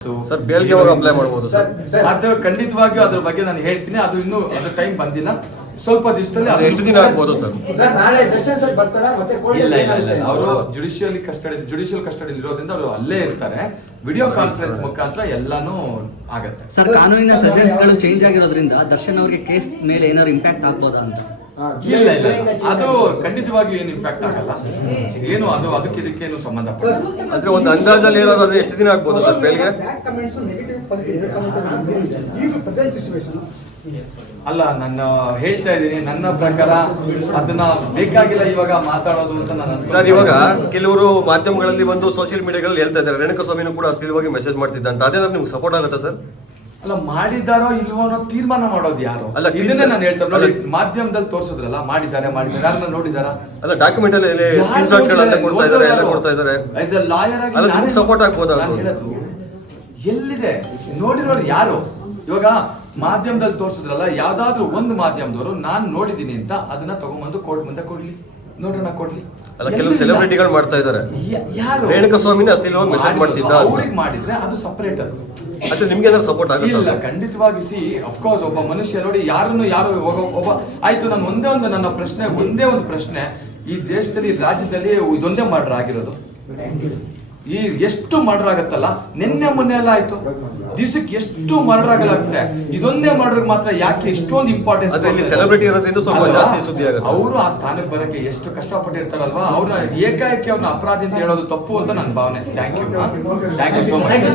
Sir ಬೇಲ್ಗೆ ಯಾವಾಗ apply ಮಾಡಬಹುದು sir? ಅದು ಖಂಡಿತವಾಗಿಯೂ ಅದ್ರ ಬಗ್ಗೆ ನಾನು ಹೇಳ್ತೀನಿ. ಅದು ಇನ್ನೂ ಅದ್ರ ಟೈಮ್ ಬಂದಿಲ್ಲ. ಸ್ವಲ್ಪ ದಿವಸದಲ್ಲಿ ಎಷ್ಟು ದಿನ ಆಗ್ಬೋದು ಸರ್? ನಾಳೆ ದರ್ಶನ್ ಸರ್ ಬರ್ತಾರಾ? ಮತ್ತೆ ಇಲ್ಲ ಅವರು ಜುಡಿಷಿಯಲ್ ಕಸ್ಟಡಿ ಇರೋದ್ರಿಂದ ಅವರು ಅಲ್ಲೇ ಇರ್ತಾರೆ. ವಿಡಿಯೋ ಕಾನ್ಫರೆನ್ಸ್ ಮುಖಾಂತರ ಎಲ್ಲಾನು ಆಗತ್ತೆ. ಸರ್, ಕಾನೂನಿನ ಸೆಷನ್ಸ್ ಗಳು ಚೇಂಜ್ ಆಗಿರೋದ್ರಿಂದ ದರ್ಶನ್ ಅವರಿಗೆ ಕೇಸ್ ಮೇಲೆ ಏನಾದ್ರು ಇಂಪ್ಯಾಕ್ಟ್ ಆಗ್ಬೋದಾ ಅಂತ? ಇಲ್ಲ ಅದು ಖಂಡಿತವಾಗಿಯೂ ಏನು ಇಂಪ್ಯಾಕ್ಟ್ ಆಗಲ್ಲ. ಏನು ಅದು ಇದಕ್ಕೇನು ಸಂಬಂಧ ಅಂದ್ರೆ ಒಂದು ಅಂದಾಜಲ್ಲಿ ಹೇಳೋದಾದ್ರೆ ಎಷ್ಟು ದಿನ ಆಗ್ಬೋದು ಸರ್ ಬೇಲ್ಗೆ? ಅಲ್ಲ, ನಾನು ಹೇಳ್ತಾ ಇದ್ದೀನಿ, ನನ್ನ ಪ್ರಕಾರ ಅದನ್ನ ಬೇಕಾಗಿಲ್ಲ ಇವಾಗ ಮಾತಾಡೋದು ಅಂತ ನಾನು ಸರ್. ಇವಾಗ ಕೆಲವರು ಮಾಧ್ಯಮಗಳಲ್ಲಿ ಬಂದು ಸೋಷಿಯಲ್ ಮೀಡಿಯಾಗಳಲ್ಲಿ ಹೇಳ್ತಾ ಇದ್ದಾರೆ ರೇಣುಕಾಸ್ವಾಮಿನೂ ಕೂಡ ಅಶ್ಲೀಲವಾಗಿ ಮೆಸೇಜ್ ಮಾಡ್ತಿದ್ದ ಅಂತ. ಅದೇನಾದ್ರು ನಿಮ್ಗೆ ಸಪೋರ್ಟ್ ಆಗುತ್ತಾ ಸರ್? ಅಲ್ಲ, ಮಾಡಿದಾರೋ ಇಲ್ವೋ ಅನ್ನೋ ತೀರ್ಮಾನ ಮಾಡೋದು ಯಾರು? ಅಲ್ಲ, ಇದನ್ನೇ ನಾನು ಹೇಳ್ತೇನೆ ನೋಡಿ. ಮಾಧ್ಯಮದಲ್ಲಿ ತೋರಿಸಿದ್ರಲ್ಲ, ಮಾಡಿದ್ದಾರೆ ಯಾರನ್ನ ನೋಡಿದಾರ? ಅಲ್ಲ, ಡಾಕ್ಯುಮೆಂಟ್ ಅಲ್ಲಿ ಕೊಡ್ತಾ ಇದ್ದಾರೆ. ಆಸ್ ಎ ಲಾಯರ್ ಆಗಿ ಸಪೋರ್ಟ್ ಆಗ್ಬೋದಾ? ಎಲ್ಲಿದೆ ನೋಡಿರೋರು ಯಾರು? ಇವಾಗ ಮಾಧ್ಯಮದಲ್ಲಿ ತೋರಿಸಿದ್ರಲ್ಲ, ಯಾವ್ದಾದ್ರು ಒಂದು ಮಾಧ್ಯಮದವರು ನಾನು ನೋಡಿದೀನಿ ಅಂತ ಅದನ್ನ ತಗೊಂಡ್ಬಂದು ಕೋರ್ಟ್ ಮುಂದೆ ಕೊಡ್ಲಿ, ನೋಡೋಣ, ಕೊಡ್ಲಿ. ಅಲ್ಲ, ಕೆಲವು ಸೆಲೆಬ್ರಿಟಿಗಳು ಮಾಡ್ತಾ ಇದ್ದಾರೆ. ಯಾರು? ರೇಣುಕಾಸ್ವಾಮಿನ ಅಶ್ಲೀಲವಾಗಿ ಮೆಸೇಜ್ ಮಾಡ್ತಿದ್ದ. ಅವ್ರಿಗೆ ಮಾಡಿದ್ರೆ ಅದು ಸಪರೇಟ್. ಅದು ನಿಮ್ಗೆ ಏನಾದ್ರು ಸಪೋರ್ಟ್ ಆಗುತ್ತೆ? ಇಲ್ಲ, ಖಂಡಿತವಾಗಿ. ಅಫ್ಕೋರ್ಸ್ ಒಬ್ಬ ಮನುಷ್ಯ ನೋಡಿ, ಯಾರು ಒಬ್ಬ ಆಯ್ತು. ನಾನು ಒಂದೇ ಒಂದು ಪ್ರಶ್ನೆ, ಈ ದೇಶದಲ್ಲಿ ರಾಜ್ಯದಲ್ಲಿ ಇದೊಂದೇ ಮರ್ಡರ್ ಆಗಿರೋದು. ಈ ಎಷ್ಟು ಮರ್ಡರ್ ಆಗತ್ತಲ್ಲ, ನಿನ್ನೆ ಮೊನ್ನೆ ಎಲ್ಲ ಆಯ್ತು. ದಿವಸಕ್ಕೆ ಎಷ್ಟು ಮರ್ಡರ್ ಆಗಲಾಗುತ್ತೆ. ಇದೊಂದೇ ಮರ್ಡರ್ ಮಾತ್ರ ಯಾಕೆ ಇಷ್ಟೊಂದು ಇಂಪಾರ್ಟೆನ್ಸ್? ಸೆಲೆಬ್ರಿಟಿ ಇರೋದ್ರಿಂದ ಸ್ವಲ್ಪ ಜಾಸ್ತಿ ಸುದ್ದಿ ಆಗುತ್ತೆ. ಅವರು ಆ ಸ್ಥಾನಕ್ಕೆ ಬರಕ್ಕೆ ಎಷ್ಟು ಕಷ್ಟಪಟ್ಟಿರ್ತಾರಲ್ವಾ, ಅವ್ರನ್ನ ಏಕಾಏಕಿ ಅವ್ರನ್ನ ಅಪರಾಧಿ ಅಂತ ಹೇಳೋದು ತಪ್ಪು ಅಂತ ನನ್ನ ಭಾವನೆ. Thank you so much.